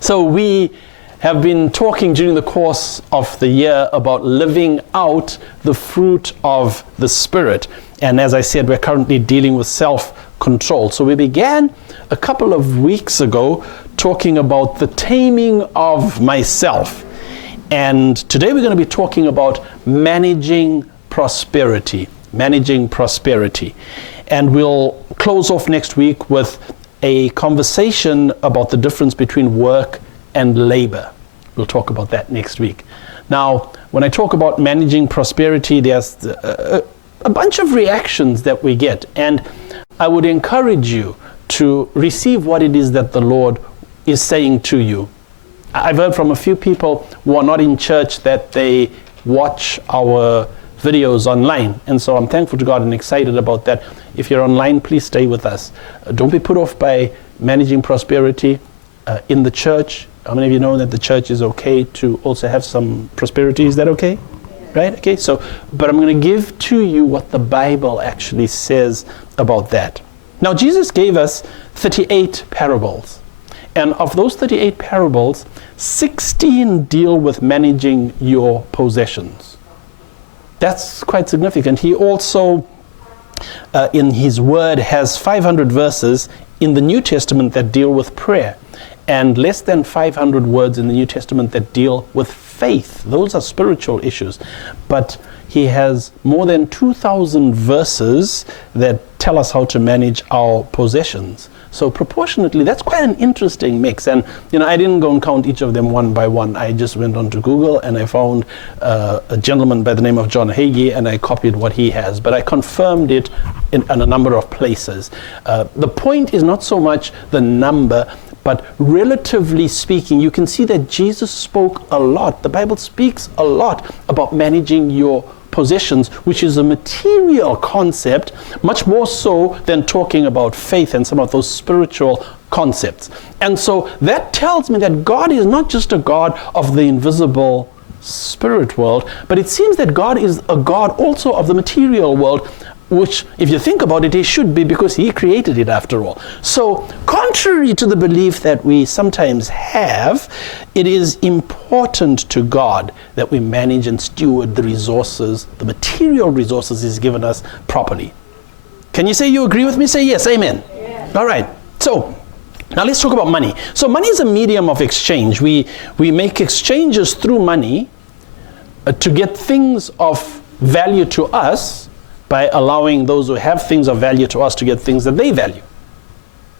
So we have been talking during the course of the year about living out the fruit of the Spirit. And as I said, we're currently dealing with self-control. So we began a couple of weeks ago talking about the taming of myself. And today we're going to be talking about managing prosperity. Managing prosperity. And we'll close off next week with a conversation about the difference between work and labor. We'll talk about that next week. Now, when I talk about managing prosperity, there's a bunch of reactions that we get. And I would encourage you to receive what it is that the Lord is saying to you. I've heard from a few people who are not in church that they watch our videos online, and so I'm thankful to God and excited about that. If you're online, please stay with us. Don't be put off by managing prosperity in the church. How many of you know that the church is okay to also have some prosperity? Is that okay? Yeah. Right? Okay, so, but I'm going to give to you what the Bible actually says about that. Now, Jesus gave us 38 parables. And of those 38 parables, 16 deal with managing your possessions. That's quite significant. He also, in his word, has 500 verses in the New Testament that deal with prayer, and less than 500 words in the New Testament that deal with faith. Those are spiritual issues. But he has more than 2,000 verses that tell us how to manage our possessions. So proportionately, that's quite an interesting mix. And, I didn't go and count each of them one by one. I just went onto Google and I found a gentleman by the name of John Hagee, and I copied what he has. But I confirmed it in a number of places. The point is not so much the number, but relatively speaking, you can see that Jesus spoke a lot. The Bible speaks a lot about managing your possessions, which is a material concept, much more so than talking about faith and some of those spiritual concepts. And so that tells me that God is not just a God of the invisible spirit world, but it seems that God is a God also of the material world, which, if you think about it, he should be, because he created it after all. So, contrary to the belief that we sometimes have, it is important to God that we manage and steward the resources, the material resources he's given us, properly. Can you say you agree with me? Say yes, amen. Yes. All right. So, now let's talk about money. So money is a medium of exchange. We make exchanges through money to get things of value to us, by allowing those who have things of value to us to get things that they value,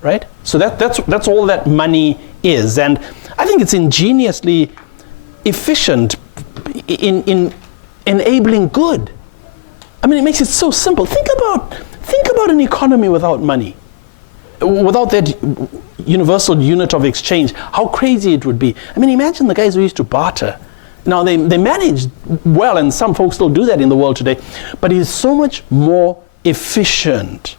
right? So that's all that money is. And I think it's ingeniously efficient in enabling good. I mean, it makes it so simple. Think about an economy without money, without that universal unit of exchange, how crazy it would be. I mean, imagine the guys who used to barter. Now, they managed well, and some folks still do that in the world today, but it's so much more efficient.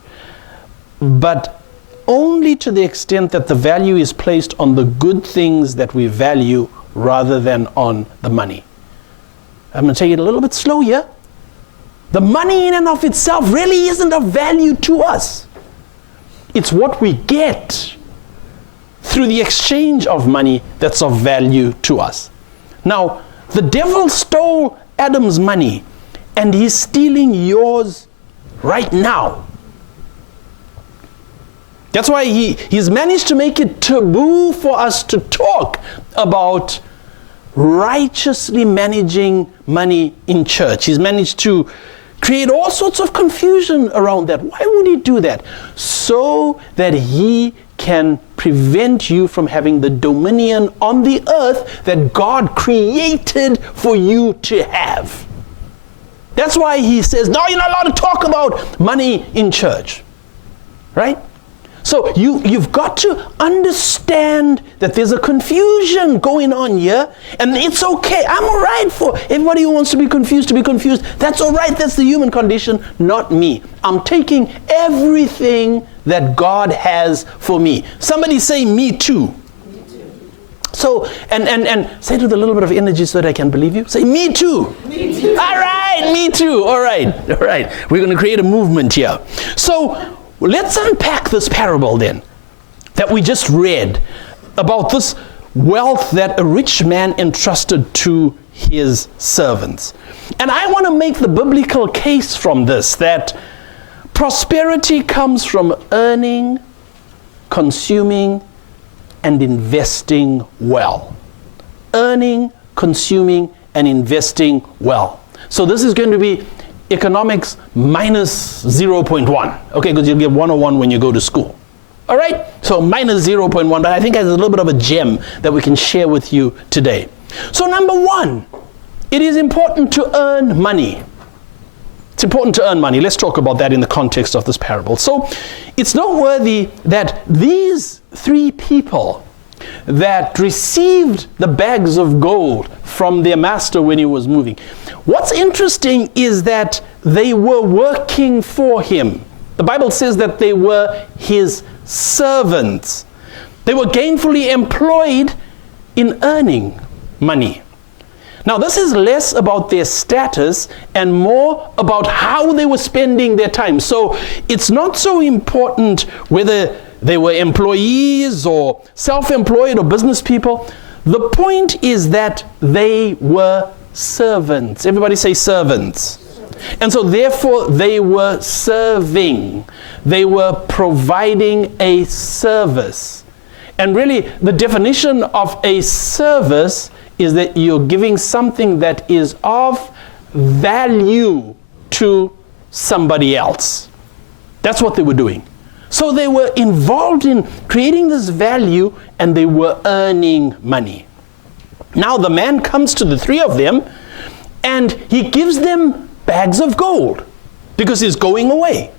But only to the extent that the value is placed on the good things that we value rather than on the money. I'm going to take it a little bit slow here. The money in and of itself really isn't of value to us. It's what we get through the exchange of money that's of value to us. Now, the devil stole Adam's money, and he's stealing yours right now. That's why he's managed to make it taboo for us to talk about righteously managing money in church. He's managed to create all sorts of confusion around that. Why would he do that? So that he can prevent you from having the dominion on the earth that God created for you to have. That's why he says, no, you're not allowed to talk about money in church. Right? So you've got to understand that there's a confusion going on here, and it's okay. I'm all right for everybody who wants to be confused. That's all right. That's the human condition, not me. I'm taking everything that God has for me. Somebody say, me too. Me too. So, and say it with a little bit of energy so that I can believe you. Say, me too. Me too. All right, me too. All right. We're going to create a movement here. So, let's unpack this parable then that we just read about this wealth that a rich man entrusted to his servants. And I want to make the biblical case from this, that prosperity comes from earning, consuming, and investing well. Earning, consuming, and investing well. So this is going to be economics minus 0.1. Okay, because you'll get 101 when you go to school. All right? So minus 0.1, but I think there's a little bit of a gem that we can share with you today. So number one, it is important to earn money. It's important to earn money. Let's talk about that in the context of this parable. So it's noteworthy that these three people that received the bags of gold from their master when he was moving, what's interesting is that they were working for him. The Bible says that they were his servants. They were gainfully employed in earning money. Now, this is less about their status and more about how they were spending their time. So it's not so important whether they were employees or self-employed or business people. The point is that they were servants. Everybody say servants. And so therefore they were serving. They were providing a service. And really the definition of a service is that you're giving something that is of value to somebody else. That's what they were doing. So they were involved in creating this value and they were earning money. Now the man comes to the three of them and he gives them bags of gold because he's going away.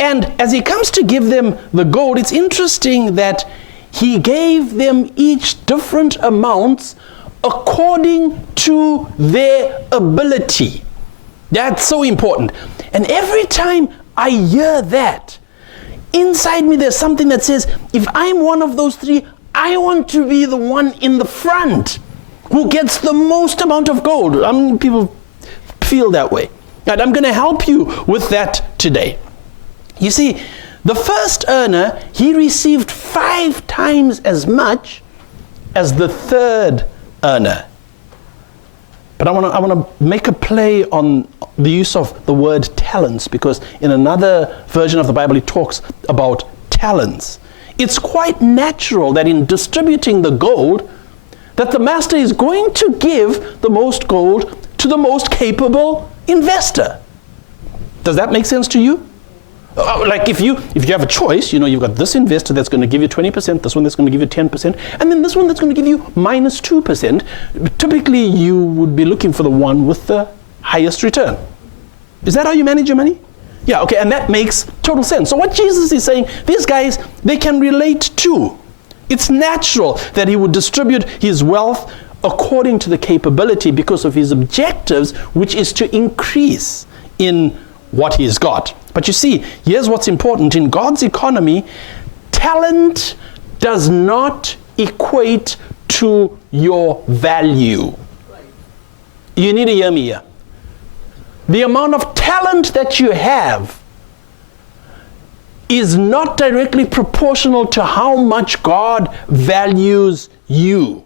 And as he comes to give them the gold, it's interesting that he gave them each different amounts according to their ability. That's so important. And every time I hear that, inside me there's something that says, if I'm one of those three, I want to be the one in the front who gets the most amount of gold. I mean, people feel that way. And I'm going to help you with that today. You see, the first earner, he received 5 times as much as the third earner. But I want to make a play on the use of the word talents, because in another version of the Bible it talks about talents. It's quite natural that in distributing the gold, that the master is going to give the most gold to the most capable investor. Does that make sense to you? Like if you have a choice, you've got this investor that's going to give you 20%, this one that's going to give you 10%, and then this one that's going to give you minus 2%. Typically, you would be looking for the one with the highest return. Is that how you manage your money? Yeah, okay, and that makes total sense. So what Jesus is saying, these guys, they can relate to. It's natural that he would distribute his wealth according to the capability because of his objectives, which is to increase in what he's got. But you see, here's what's important. In God's economy, talent does not equate to your value. You need to hear me here. The amount of talent that you have is not directly proportional to how much God values you.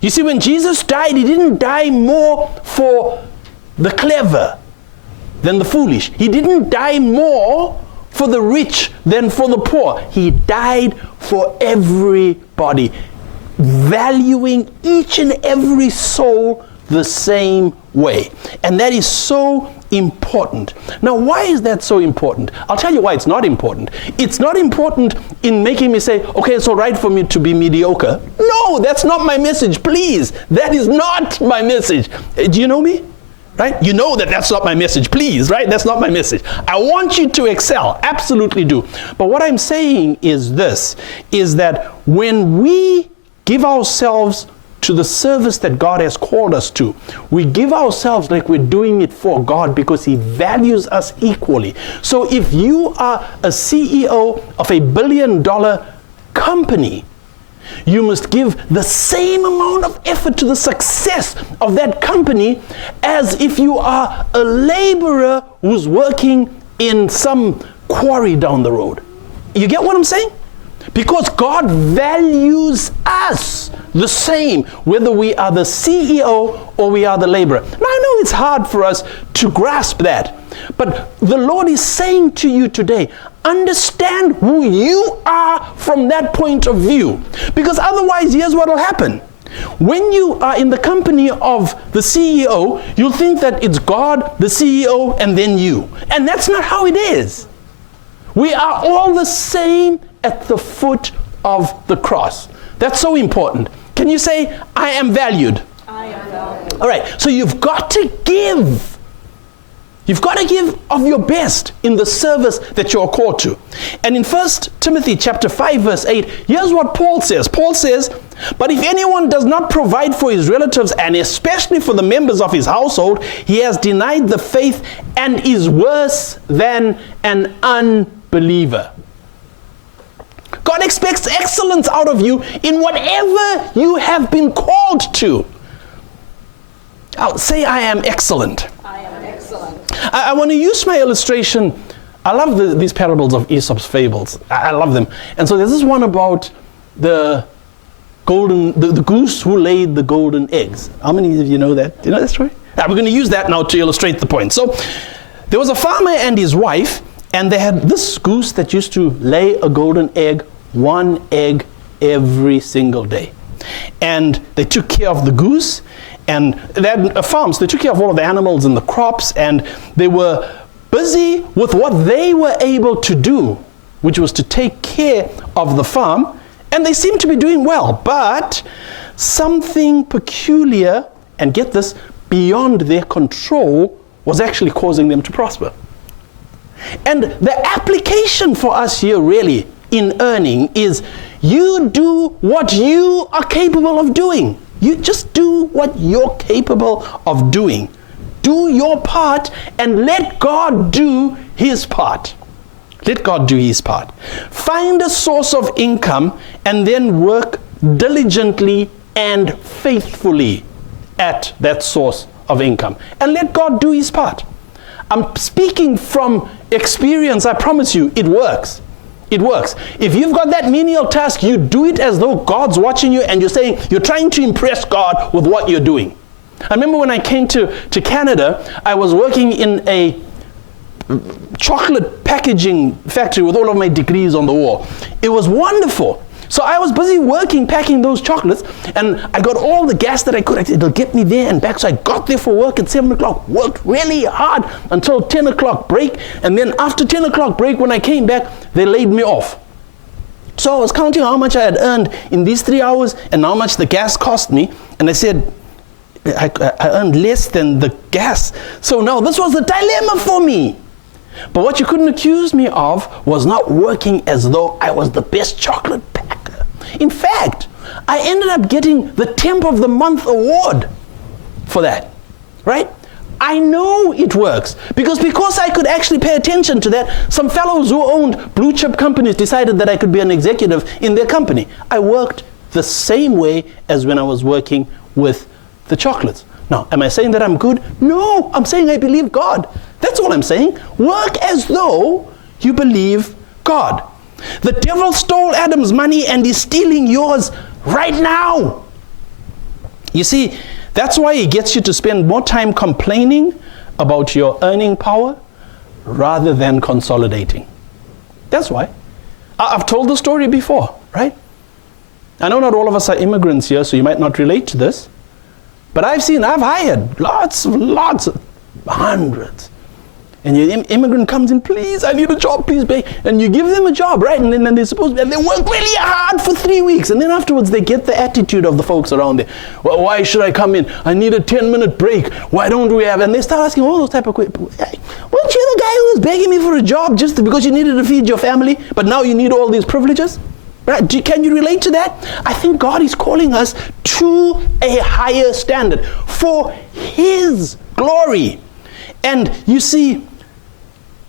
You see, when Jesus died, he didn't die more for the clever than the foolish. He didn't die more for the rich than for the poor. He died for everybody, valuing each and every soul the same way. And that is so important. Now, why is that so important? I'll tell you why it's not important. It's not important in making me say, okay, it's all right for me to be mediocre. No, that's not my message, please. That is not my message. Do you know me? Right? You know that that's not my message, please, right? That's not my message. I want you to excel, absolutely do. But what I'm saying is this, is that when we give ourselves to the service that God has called us to, we give ourselves like we're doing it for God because he values us equally. So if you are a CEO of a $1 billion company, you must give the same amount of effort to the success of that company as if you are a laborer who's working in some quarry down the road. You get what I'm saying? Because God values us the same, whether we are the CEO or we are the laborer. Now, I know it's hard for us to grasp that, but the Lord is saying to you today, understand who you are from that point of view. Because otherwise, here's what will happen. When you are in the company of the CEO, you'll think that it's God, the CEO, and then you. And that's not how it is. We are all the same at the foot of the cross. That's so important. Can you say, I am valued? I am valued. All right, so you've got to give. You've got to give of your best in the service that you're called to. And in 1 Timothy chapter 5, verse 8, here's what Paul says. Paul says, but if anyone does not provide for his relatives, and especially for the members of his household, he has denied the faith and is worse than an unbeliever. God expects excellence out of you in whatever you have been called to. I'll say, I am excellent. I am excellent. I want to use my illustration. I love these parables of Aesop's fables. I love them. And so there's this one about the goose who laid the golden eggs. How many of you know that? Do you know that story? We're going to use that now to illustrate the point. So there was a farmer and his wife, and they had this goose that used to lay a golden egg, one egg every single day. And they took care of the goose, and they had farms. They took care of all of the animals and the crops, and they were busy with what they were able to do, which was to take care of the farm, and they seemed to be doing well. But something peculiar, and get this, beyond their control, was actually causing them to prosper. And the application for us here really in earning is you do what you are capable of doing. You just do what you're capable of doing. Do your part and let God do his part. Let God do his part. Find a source of income and then work diligently and faithfully at that source of income. And let God do his part. I'm speaking from experience. I promise you, it works. It works. If you've got that menial task, you do it as though God's watching you, and you're trying to impress God with what you're doing. I remember when I came to Canada, I was working in a chocolate packaging factory with all of my degrees on the wall. It was wonderful. So I was busy working, packing those chocolates, and I got all the gas that I could. It'll get me there and back. So I got there for work at 7 o'clock, worked really hard until 10 o'clock break. And then after 10 o'clock break, when I came back, they laid me off. So I was counting how much I had earned in these 3 hours and how much the gas cost me. And I said, I earned less than the gas. So now this was a dilemma for me. But what you couldn't accuse me of was not working as though I was the best chocolate packer. In fact, I ended up getting the Temp of the Month award for that, right? I know it works because I could actually pay attention to that. Some fellows who owned blue chip companies decided that I could be an executive in their company. I worked the same way as when I was working with the chocolates. Now, am I saying that I'm good? No, I'm saying I believe God. That's all I'm saying. Work as though you believe God. The devil stole Adam's money and he's stealing yours right now. You see, that's why he gets you to spend more time complaining about your earning power rather than consolidating. That's why. I've told the story before, right? I know not all of us are immigrants here, so you might not relate to this. But I've hired lots, hundreds. And your immigrant comes in, please, I need a job, please, babe. And you give them a job, right? And then they're supposed to, and they work really hard for 3 weeks. And then afterwards, they get the attitude of the folks around there. Well, why should I come in? I need a 10-minute break. Why don't we have? And they start asking all those type of questions. Hey, weren't you the guy who was begging me for a job just because you needed to feed your family? But now you need all these privileges? Right? Can you relate to that? I think God is calling us to a higher standard for his glory. And you see,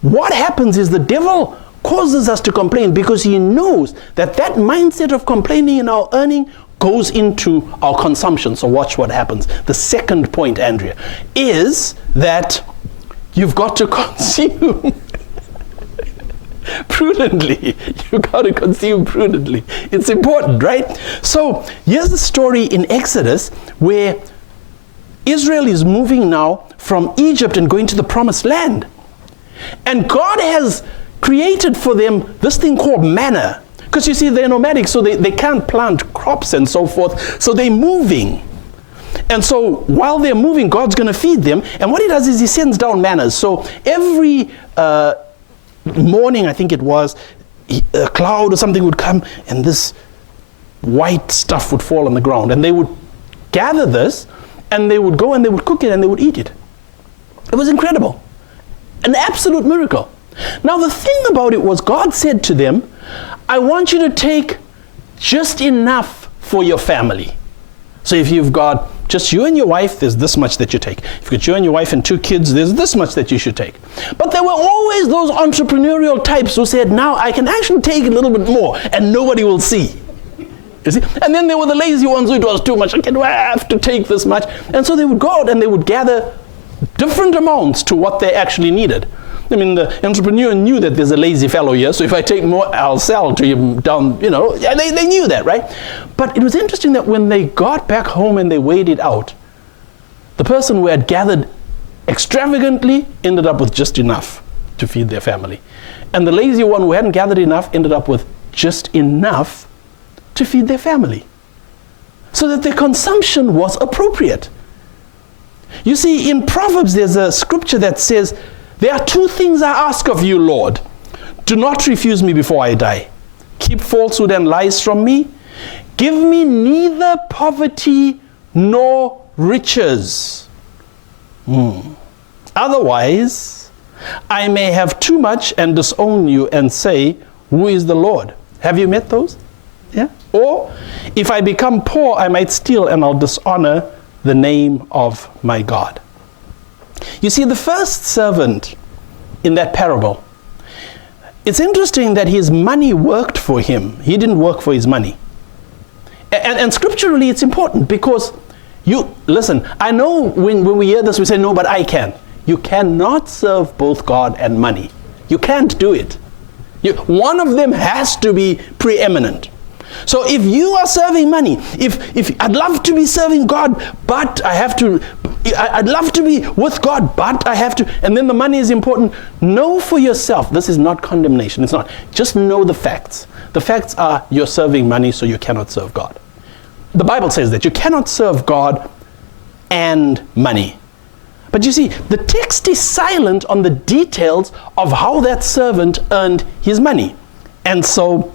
what happens is the devil causes us to complain because he knows that mindset of complaining in our earning goes into our consumption. So watch what happens. The second point, Andrea, is that you've got to consume. Prudently. You got to consume prudently. It's important, right? So here's the story in Exodus where Israel is moving now from Egypt and going to the promised land. And God has created for them this thing called manna. Because you see, they're nomadic, so they can't plant crops and so forth. So they're moving. And so while they're moving, God's going to feed them. And what he does is he sends down manna. So every morning, I think it was, a cloud or something would come and this white stuff would fall on the ground. And they would gather this and they would go and they would cook it and they would eat it. It was incredible. An absolute miracle. Now the thing about it was God said to them, I want you to take just enough for your family. So if you've got just you and your wife, there's this much that you take. If you've got you and your wife and 2 kids, there's this much that you should take. But there were always those entrepreneurial types who said, now I can actually take a little bit more and nobody will see. You see? And then there were the lazy ones who it was too much. Okay, do I have to take this much? And so they would go out and they would gather different amounts to what they actually needed. I mean, the entrepreneur knew that there's a lazy fellow here, so if I take more, I'll sell to him down, you know. Yeah, they knew that, right? But it was interesting that when they got back home and they weighed it out, the person who had gathered extravagantly ended up with just enough to feed their family. And the lazy one who hadn't gathered enough ended up with just enough to feed their family. So that their consumption was appropriate. You see, in Proverbs, there's a scripture that says, there are 2 things I ask of you, Lord. Do not refuse me before I die. Keep falsehood and lies from me. Give me neither poverty nor riches. Otherwise, I may have too much and disown you and say, who is the Lord? Have you met those? Yeah. Or, if I become poor, I might steal and I'll dishonor the name of my God. You see, the first servant in that parable, it's interesting that his money worked for him. He didn't work for his money. And scripturally, it's important because listen, I know when we hear this, we say, no, but I can. You cannot serve both God and money. You can't do it. One of them has to be preeminent. So if you are serving money, if I'd love to be serving God, but I'd love to be with God, but I have to, and then the money is important. Know for yourself, this is not condemnation, it's not. Just know the facts. The facts are you're serving money, so you cannot serve God. The Bible says that you cannot serve God and money. But you see, the text is silent on the details of how that servant earned his money. And so,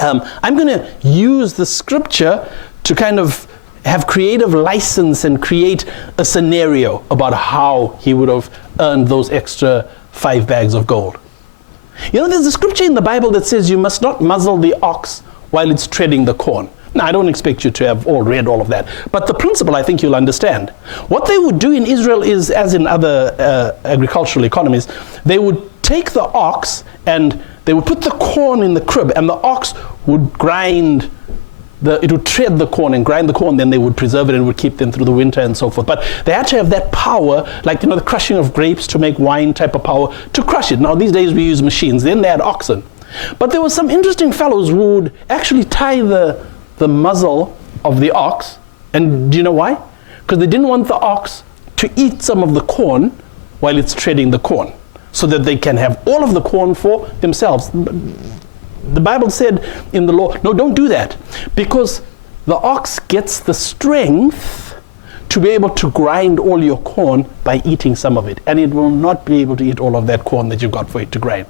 I'm going to use the scripture to kind of have creative license and create a scenario about how he would have earned those extra 5 bags of gold. You know, there's a scripture in the Bible that says you must not muzzle the ox while it's treading the corn. Now, I don't expect you to have all read all of that, but the principle I think you'll understand. What they would do in Israel is, as in other agricultural economies, they would take the ox and they would put the corn in the crib, and the ox would it would tread the corn and grind the corn, then they would preserve it and would keep them through the winter and so forth. But they had to have that power, like, the crushing of grapes to make wine type of power, to crush it. Now, these days we use machines, then they had oxen. But there were some interesting fellows who would actually tie the muzzle of the ox, and do you know why? Because they didn't want the ox to eat some of the corn while it's treading the corn, so that they can have all of the corn for themselves. The Bible said in the law, no, don't do that, because the ox gets the strength to be able to grind all your corn by eating some of it, and it will not be able to eat all of that corn that you got for it to grind.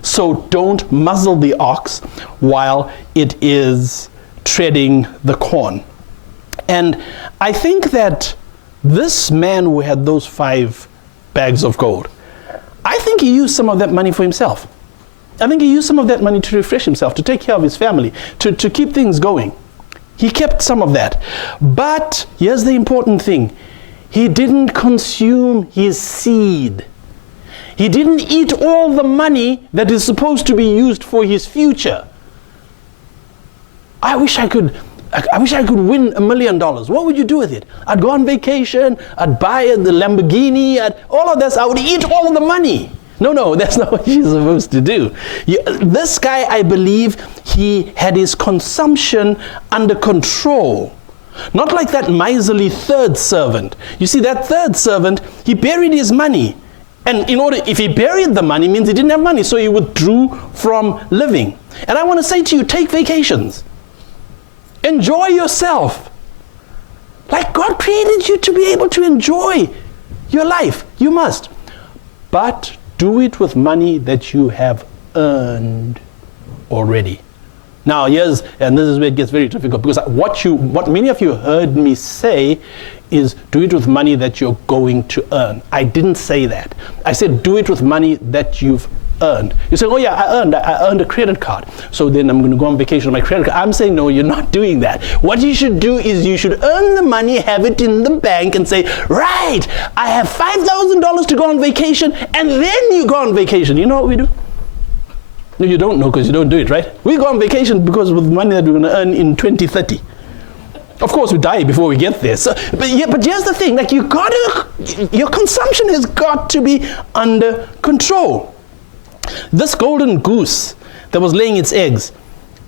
So don't muzzle the ox while it is treading the corn. And I think that this man who had those 5 bags of gold, I think he used some of that money for himself. I think he used some of that money to refresh himself, to take care of his family, to keep things going. He kept some of that. But here's the important thing. He didn't consume his seed. He didn't eat all the money that is supposed to be used for his future. I wish I could win $1 million. What would you do with it? I'd go on vacation, I'd buy the Lamborghini, all of this. I would eat all of the money. No, that's not what you're supposed to do. This guy, I believe, he had his consumption under control. Not like that miserly third servant. You see, that third servant, he buried his money. And if he buried the money, means he didn't have money, so he withdrew from living. And I want to say to you, take vacations. Enjoy yourself. Like God created you to be able to enjoy your life. You must. But do it with money that you have earned already. Now, and this is where it gets very difficult, because what many of you heard me say is do it with money that you're going to earn. I didn't say that. I said do it with money that you've earned. You say, oh yeah, I earned a credit card, so then I'm going to go on vacation with my credit card. I'm saying, no, you're not doing that. What you should do is you should earn the money, have it in the bank, and say, right, I have $5,000 to go on vacation, and then you go on vacation. You know what we do? No, you don't know, because you don't do it, right? We go on vacation because with money that we're going to earn in 2030. Of course, we die before we get there. So, but here's the thing: like your consumption has got to be under control. This golden goose that was laying its eggs,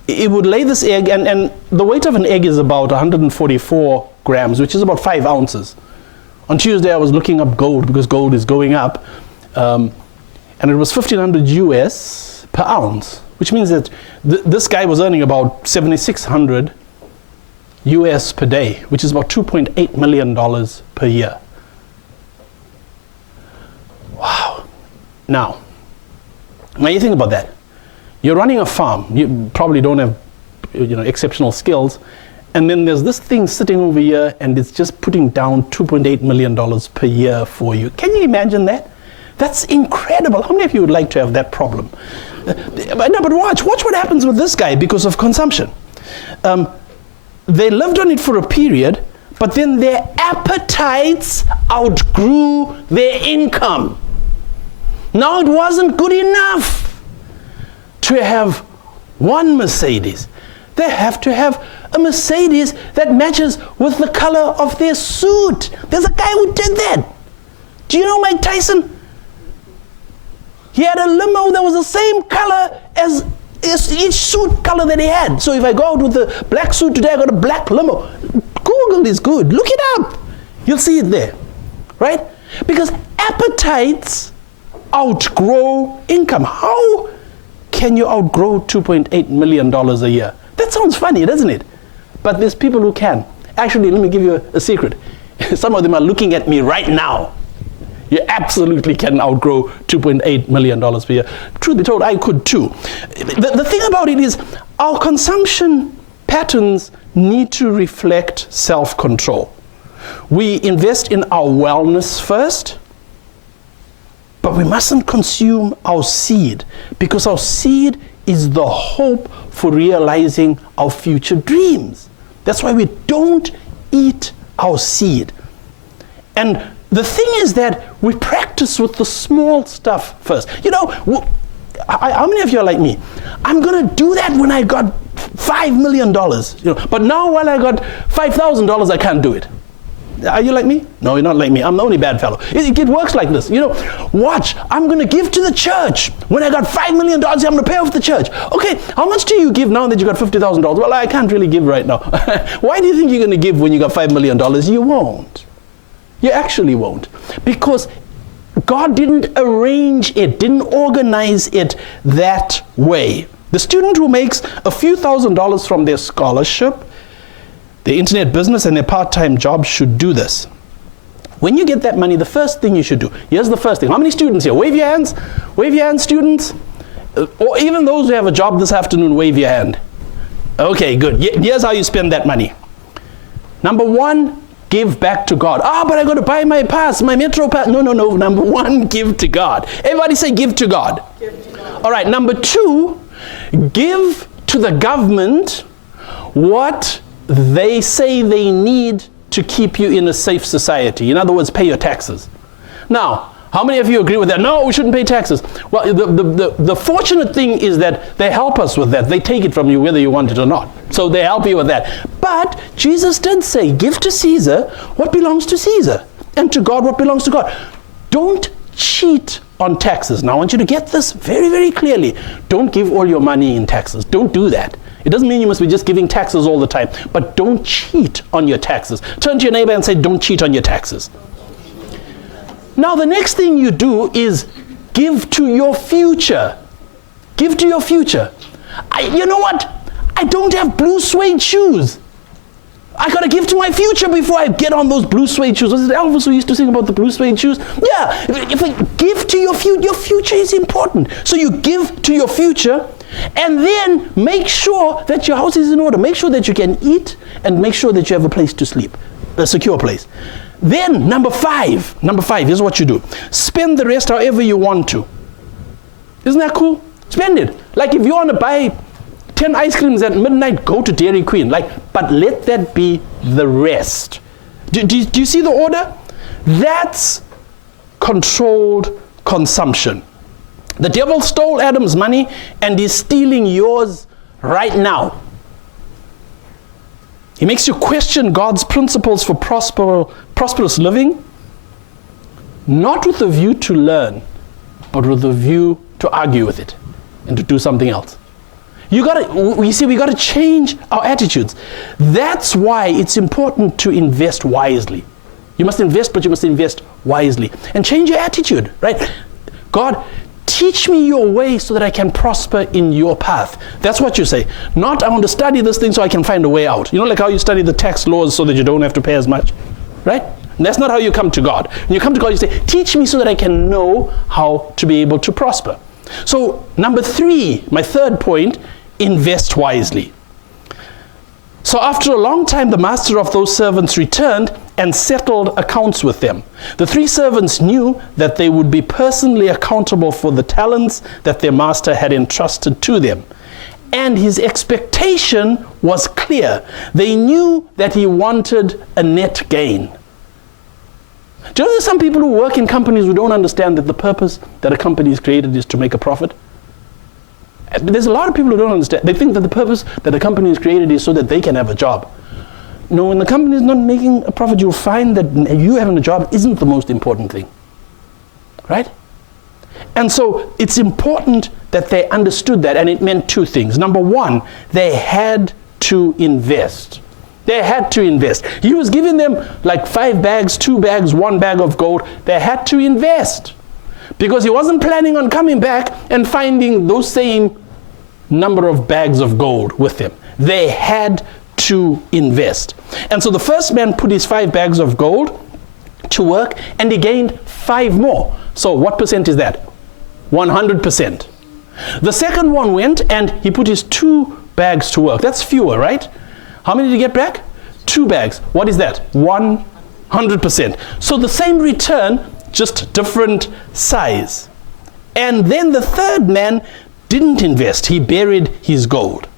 it would lay this egg, and the weight of an egg is about 144 grams, which is about 5 ounces. On Tuesday, I was looking up gold because gold is going up, and it was 1,500 US per ounce, which means that this guy was earning about 7,600 US per day, which is about $2.8 million per year. Wow. Now, when you think about that, you're running a farm. You probably don't have exceptional skills. And then there's this thing sitting over here, and it's just putting down $2.8 million per year for you. Can you imagine that? That's incredible. How many of you would like to have that problem? But watch what happens with this guy because of consumption. They lived on it for a period, but then their appetites outgrew their income. Now it wasn't good enough to have one Mercedes. They have to have a Mercedes that matches with the color of their suit. There's a guy who did that. Do you know Mike Tyson? He had a limo that was the same color as each suit color that he had. So if I go out with a black suit today, I got a black limo. Google is good. Look it up. You'll see it there. Right? Because appetites outgrow income. How can you outgrow $2.8 million a year? That sounds funny, doesn't it? But there's people who can. Actually, let me give you a secret. Some of them are looking at me right now. You absolutely can outgrow $2.8 million per year. Truth be told, I could too. The thing about it is our consumption patterns need to reflect self-control. We invest in our wellness first, but we mustn't consume our seed, because our seed is the hope for realizing our future dreams. That's why we don't eat our seed. And the thing is that we practice with the small stuff first. How many of you are like me? I'm going to do that when I got $5 million. But now while I got $5,000, I can't do it. Are you like me? No, you're not like me. I'm the only bad fellow. It works like this. Watch, I'm going to give to the church. When I got $5 million, I'm going to pay off the church. Okay, how much do you give now that you got $50,000? Well, I can't really give right now. Why do you think you're going to give when you got $5 million? You won't. You actually won't. Because God didn't arrange it, didn't organize it that way. The student who makes a few $1,000s from their scholarship, their internet business, and their part-time job should do this. When you get that money, the first thing you should do, here's the first thing. How many students here? Wave your hands. Wave your hands, students. Or even those who have a job this afternoon, wave your hand. Okay, good. Here's how you spend that money. Number one, give back to God. But I got to buy my pass, my metro pass. No. Number one, give to God. Everybody say give to God. Give to God. All right, number two, give to the government what they say they need to keep you in a safe society. In other words, pay your taxes. Now, how many of you agree with that? No, we shouldn't pay taxes. Well, the fortunate thing is that they help us with that. They take it from you whether you want it or not. So they help you with that. But Jesus did say, give to Caesar what belongs to Caesar, and to God what belongs to God. Don't cheat on taxes. Now I want you to get this very, very clearly. Don't give all your money in taxes. Don't do that. It doesn't mean you must be just giving taxes all the time, but don't cheat on your taxes. Turn to your neighbor and say, don't cheat on your taxes. Now the next thing you do is give to your future. Give to your future. You know what? I don't have blue suede shoes. I gotta give to my future before I get on those blue suede shoes. Was it Elvis who used to sing about the blue suede shoes? Yeah, if I give to your future is important. So you give to your future, and then make sure that your house is in order. Make sure that you can eat, and make sure that you have a place to sleep, a secure place. Then number five, here's what you do. Spend the rest however you want to. Isn't that cool? Spend it. Like if you want to buy 10 ice creams at midnight, go to Dairy Queen. But let that be the rest. Do you see the order? That's controlled consumption. The devil stole Adam's money and he's stealing yours right now. He makes you question God's principles for prosperous living, not with a view to learn, but with a view to argue with it and to do something else. We gotta change our attitudes. That's why it's important to invest wisely. You must invest, but you must invest wisely. And change your attitude, right? God, teach me your way so that I can prosper in your path. That's what you say. Not, I want to study this thing so I can find a way out. You know, like how you study the tax laws so that you don't have to pay as much, right? And that's not how you come to God. When you come to God, you say, teach me so that I can know how to be able to prosper. So, number 3, my third point, invest wisely. So after a long time, the master of those servants returned and settled accounts with them. The 3 servants knew that they would be personally accountable for the talents that their master had entrusted to them. And his expectation was clear. They knew that he wanted a net gain. Do you know there's some people who work in companies who don't understand that the purpose that a company is created is to make a profit? There's a lot of people who don't understand. They think that the purpose that a company is created is so that they can have a job. No, when the company is not making a profit, you'll find that you having a job isn't the most important thing. Right? And so it's important that they understood that, and it meant 2 things. Number 1, they had to invest. They had to invest. He was giving them like 5 bags, 2 bags, 1 bag of gold. They had to invest. Because he wasn't planning on coming back and finding those same number of bags of gold with them. They had to invest. And so the first man put his 5 bags of gold to work, and he gained 5 more. So what percent is that? 100%. The second one went and he put his 2 bags to work. That's fewer, right? How many did he get back? 2 bags. What is that? 100%. So the same return, just different size. And then the third man didn't invest. He buried his gold.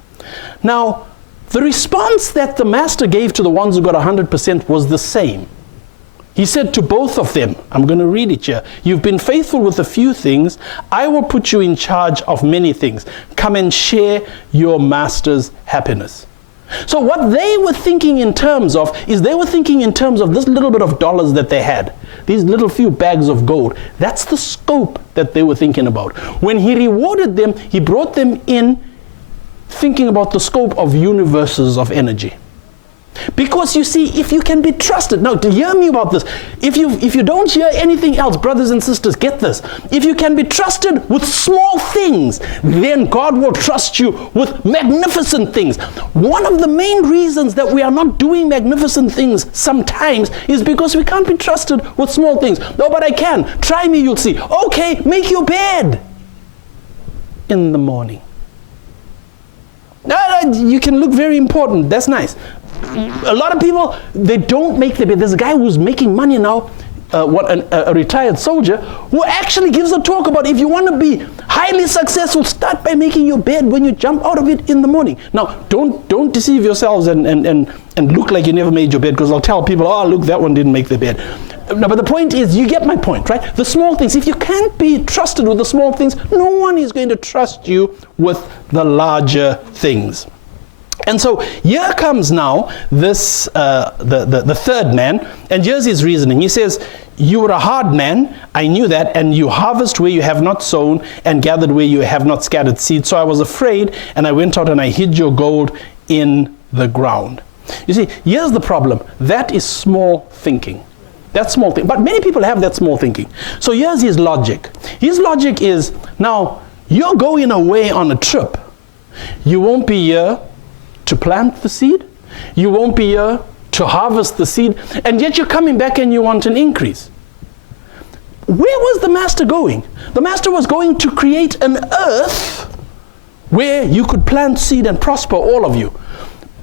Now, the response that the master gave to the ones who got 100% was the same. He said to both of them, I'm going to read it here, you've been faithful with a few things, I will put you in charge of many things. Come and share your master's happiness. So what they were thinking in terms of is they were thinking in terms of this little bit of dollars that they had, these little few bags of gold. That's the scope that they were thinking about. When he rewarded them, he brought them in thinking about the scope of universes of energy. Because you see, if you can be trusted, now to hear me about this, if you don't hear anything else, brothers and sisters, get this. If you can be trusted with small things, then God will trust you with magnificent things. One of the main reasons that we are not doing magnificent things sometimes is because we can't be trusted with small things. No, but I can. Try me, you'll see. Okay, make your bed in the morning. You can look very important. That's nice. A lot of people, they don't make their bed. There's a guy who's making money now, a retired soldier, who actually gives a talk about if you want to be highly successful, start by making your bed when you jump out of it in the morning. Now, don't deceive yourselves and look like you never made your bed, because I'll tell people, oh, look, that one didn't make the bed. No, but the point is, you get my point, right? The small things. If you can't be trusted with the small things, no one is going to trust you with the larger things. And so here comes now this the third man, and here's his reasoning. He says, you were a hard man, I knew that, and you harvest where you have not sown and gathered where you have not scattered seed. So I was afraid, and I went out and I hid your gold in the ground. You see, here's the problem. That is small thinking. That's small thinking. But many people have that small thinking. So here's his logic. His logic is, now, you're going away on a trip. You won't be here to plant the seed. You won't be here to harvest the seed, and yet you're coming back and you want an increase. Where was the master going? The master was going to create an earth where you could plant seed and prosper, all of you.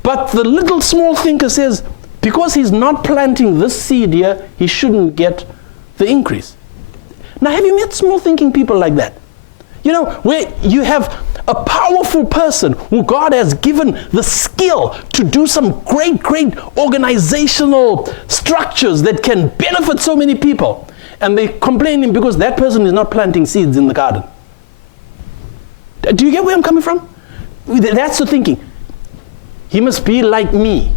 But the little small thinker says, because he's not planting this seed here, he shouldn't get the increase. Now, have you met small thinking people like that? You know, where you have a powerful person who God has given the skill to do some great organizational structures that can benefit so many people. And they're complaining because that person is not planting seeds in the garden. Do you get where I'm coming from? That's the thinking. He must be like me.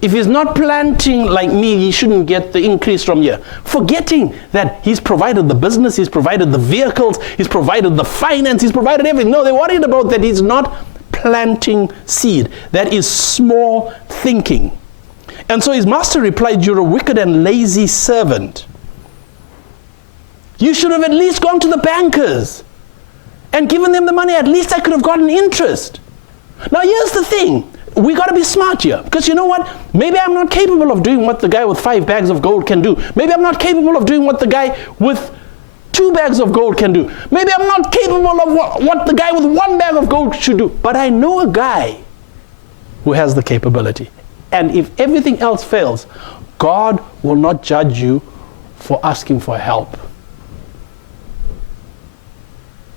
If he's not planting like me, he shouldn't get the increase from here. Forgetting that he's provided the business, he's provided the vehicles, he's provided the finance, he's provided everything. No, they're worried about that he's not planting seed. That is small thinking. And so his master replied, you're a wicked and lazy servant. You should have at least gone to the bankers and given them the money. At least I could have gotten interest. Now here's the thing. We got to be smart here, because you know what? Maybe I'm not capable of doing what the guy with 5 bags of gold can do. Maybe I'm not capable of doing what the guy with 2 bags of gold can do. Maybe I'm not capable of what the guy with 1 bag of gold should do. But I know a guy who has the capability. And if everything else fails, God will not judge you for asking for help.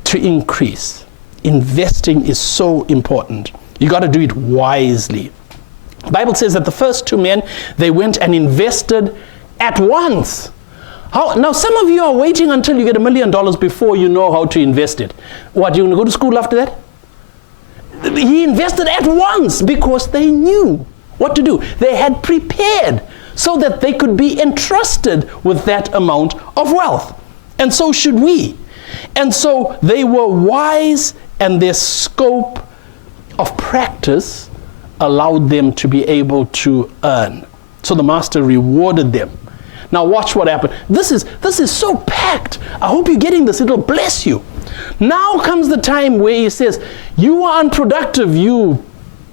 To increase. Investing is so important. You got to do it wisely. The Bible says that the first 2 men, they went and invested at once. Now, some of you are waiting until you get $1 million before you know how to invest it. What, you're going to go to school after that? He invested at once because they knew what to do. They had prepared so that they could be entrusted with that amount of wealth. And so should we. And so they were wise, and their scope of practice allowed them to be able to earn. So the master rewarded them. Now watch what happened. This is so packed. I hope you're getting this. It'll bless you. Now comes the time where he says, you are unproductive, you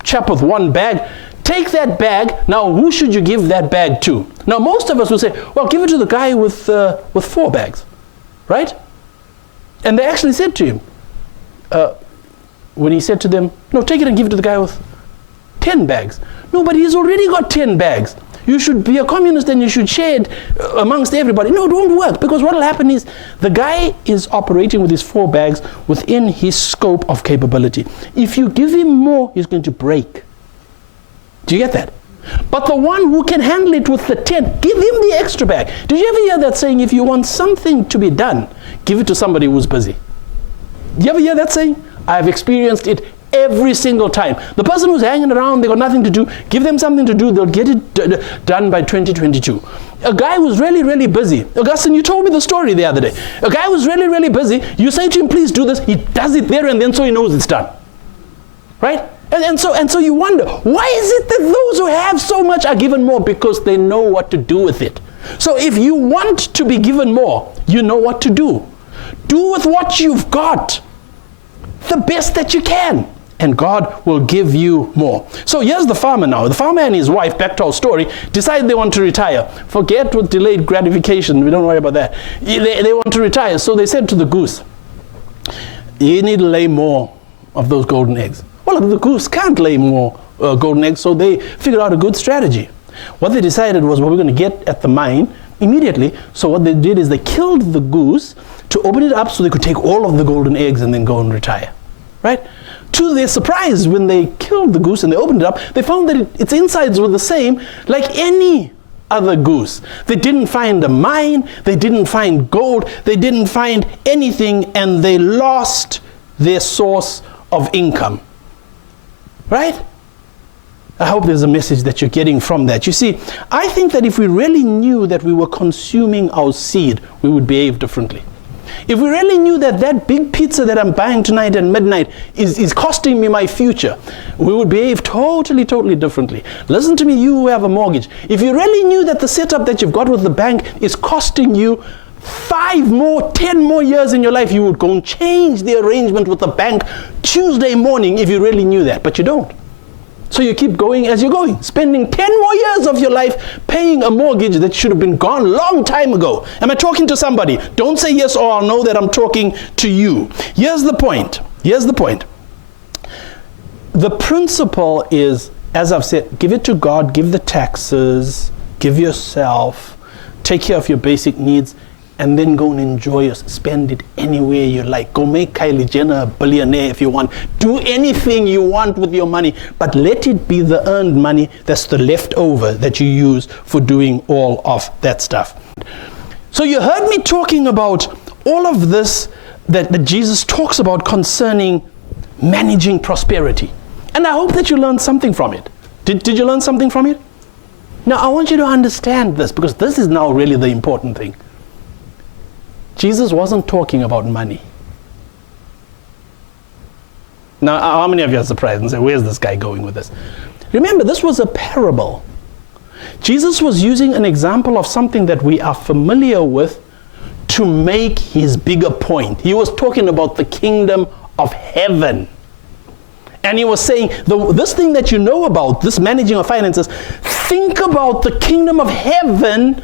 chap with 1 bag. Take that bag. Now who should you give that bag to? Now most of us will say, well, give it to the guy with 4 bags. Right? And they actually said to him, when he said to them, no, take it and give it to the guy with 10 bags. No, but he's already got 10 bags. You should be a communist and you should share it amongst everybody. No, it won't work, because what will happen is the guy is operating with his 4 bags within his scope of capability. If you give him more, he's going to break. Do you get that? But the one who can handle it with the 10, give him the extra bag. Did you ever hear that saying, if you want something to be done, give it to somebody who's busy? Do you ever hear that saying? I've experienced it every single time. The person who's hanging around, they got nothing to do, give them something to do, they'll get it done by 2022. A guy who's really busy. Augustine, you told me the story the other day. A guy who's really busy, you say to him, please do this, he does it there and then, so he knows it's done. Right? And so you wonder, why is it that those who have so much are given more? Because they know what to do with it. So if you want to be given more, you know what to do. Do with what you've got the best that you can, and God will give you more. So here's the farmer now. The farmer and his wife, back to our story, decide they want to retire. Forget with delayed gratification. We don't worry about that. They want to retire. So they said to the goose, you need to lay more of those golden eggs. Well, the goose can't lay more golden eggs, so they figured out a good strategy. What they decided was, well, we're going to get at the mine immediately. So what they did is they killed the goose to open it up so they could take all of the golden eggs and then go and retire. Right? To their surprise, when they killed the goose and they opened it up, they found that its insides were the same like any other goose. They didn't find a mine, they didn't find gold, they didn't find anything, and they lost their source of income. Right? I hope there's a message that you're getting from that. You see, I think that if we really knew that we were consuming our seed, we would behave differently. If we really knew that that big pizza that I'm buying tonight at midnight is costing me my future, we would behave totally differently. Listen to me, you who have a mortgage. If you really knew that the setup that you've got with the bank is costing you 5 more, 10 more years in your life, you would go and change the arrangement with the bank Tuesday morning if you really knew that, but you don't. So you keep going as you're going, spending 10 more years of your life paying a mortgage that should have been gone a long time ago. Am I talking to somebody? Don't say yes or I'll know that I'm talking to you. Here's the point. The principle is, as I've said, give it to God, give the taxes, give yourself, take care of your basic needs, and then go and enjoy it. Spend it anywhere you like. Go make Kylie Jenner a billionaire if you want. Do anything you want with your money, but let it be the earned money that's the leftover that you use for doing all of that stuff. So you heard me talking about all of this that Jesus talks about concerning managing prosperity. And I hope that you learned something from it. Did you learn something from it? Now I want you to understand this, because this is now really the important thing. Jesus wasn't talking about money. Now, how many of you are surprised and say, where's this guy going with this? Remember, this was a parable. Jesus was using an example of something that we are familiar with to make his bigger point. He was talking about the kingdom of heaven. And he was saying, this thing that you know about, this managing of finances, think about the kingdom of heaven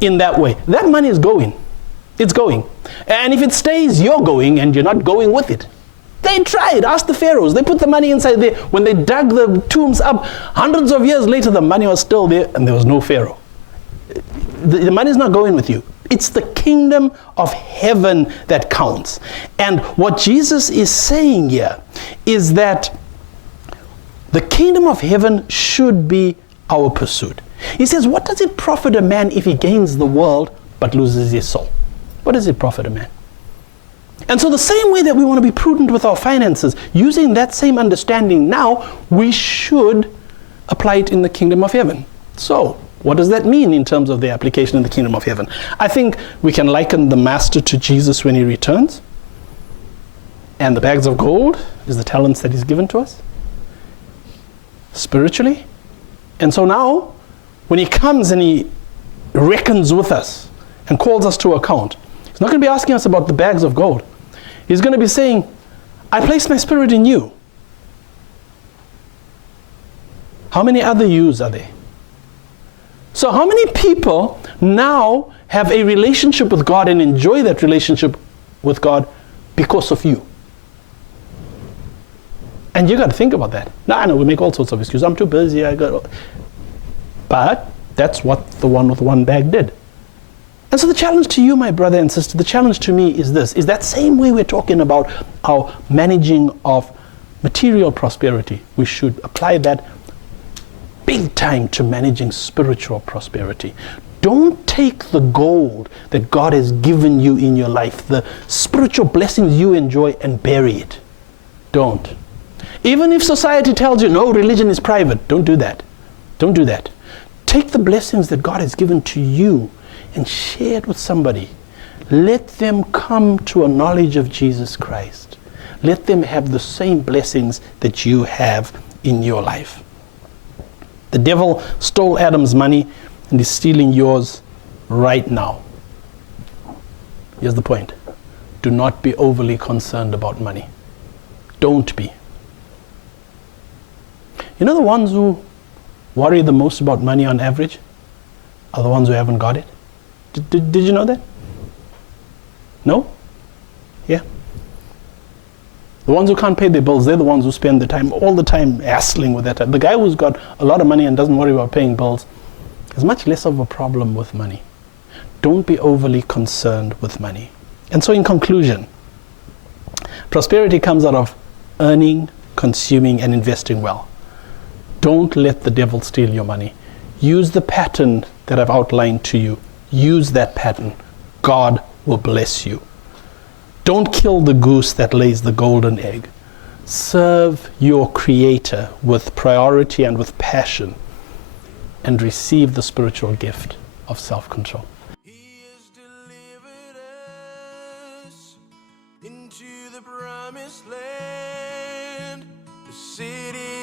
in that way. That money is going. It's going. And if it stays, you're going, and you're not going with it. They tried. Ask the pharaohs. They put the money inside there. When they dug the tombs up, hundreds of years later, the money was still there, and there was no pharaoh. The money is not going with you. It's the kingdom of heaven that counts. And what Jesus is saying here is that the kingdom of heaven should be our pursuit. He says, what does it profit a man if he gains the world but loses his soul? What does it profit a man? And so the same way that we want to be prudent with our finances, using that same understanding now, we should apply it in the kingdom of heaven. So, what does that mean in terms of the application in the kingdom of heaven? I think we can liken the master to Jesus when he returns. And the bags of gold is the talents that he's given to us, spiritually. And so now, when he comes and he reckons with us and calls us to account, he's not going to be asking us about the bags of gold. He's going to be saying, I place my spirit in you. How many other yous are there? So how many people now have a relationship with God and enjoy that relationship with God because of you? And you got to think about that. Now, I know we make all sorts of excuses. I'm too busy. But that's what the one with one bag did. And so the challenge to you, my brother and sister, the challenge to me is this, is that same way we're talking about our managing of material prosperity. We should apply that big time to managing spiritual prosperity. Don't take the gold that God has given you in your life, the spiritual blessings you enjoy, and bury it. Don't. Even if society tells you, no, religion is private, don't do that. Don't do that. Take the blessings that God has given to you and share it with somebody. Let them come to a knowledge of Jesus Christ. Let them have the same blessings that you have in your life. The devil stole Adam's money and is stealing yours right now. Here's the point. Do not be overly concerned about money. Don't be. You know the ones who worry the most about money on average are the ones who haven't got it? Did you know that? No? Yeah. The ones who can't pay their bills, they're the ones who spend the time, all the time hassling with that. The guy who's got a lot of money and doesn't worry about paying bills has much less of a problem with money. Don't be overly concerned with money. And so in conclusion, prosperity comes out of earning, consuming, and investing well. Don't let the devil steal your money. Use the pattern that I've outlined to you. Use that pattern. God will bless you. Don't kill the goose that lays the golden egg. serve your Creator with priority and with passion, and receive the spiritual gift of self-control. He has delivered us into the promised land, the city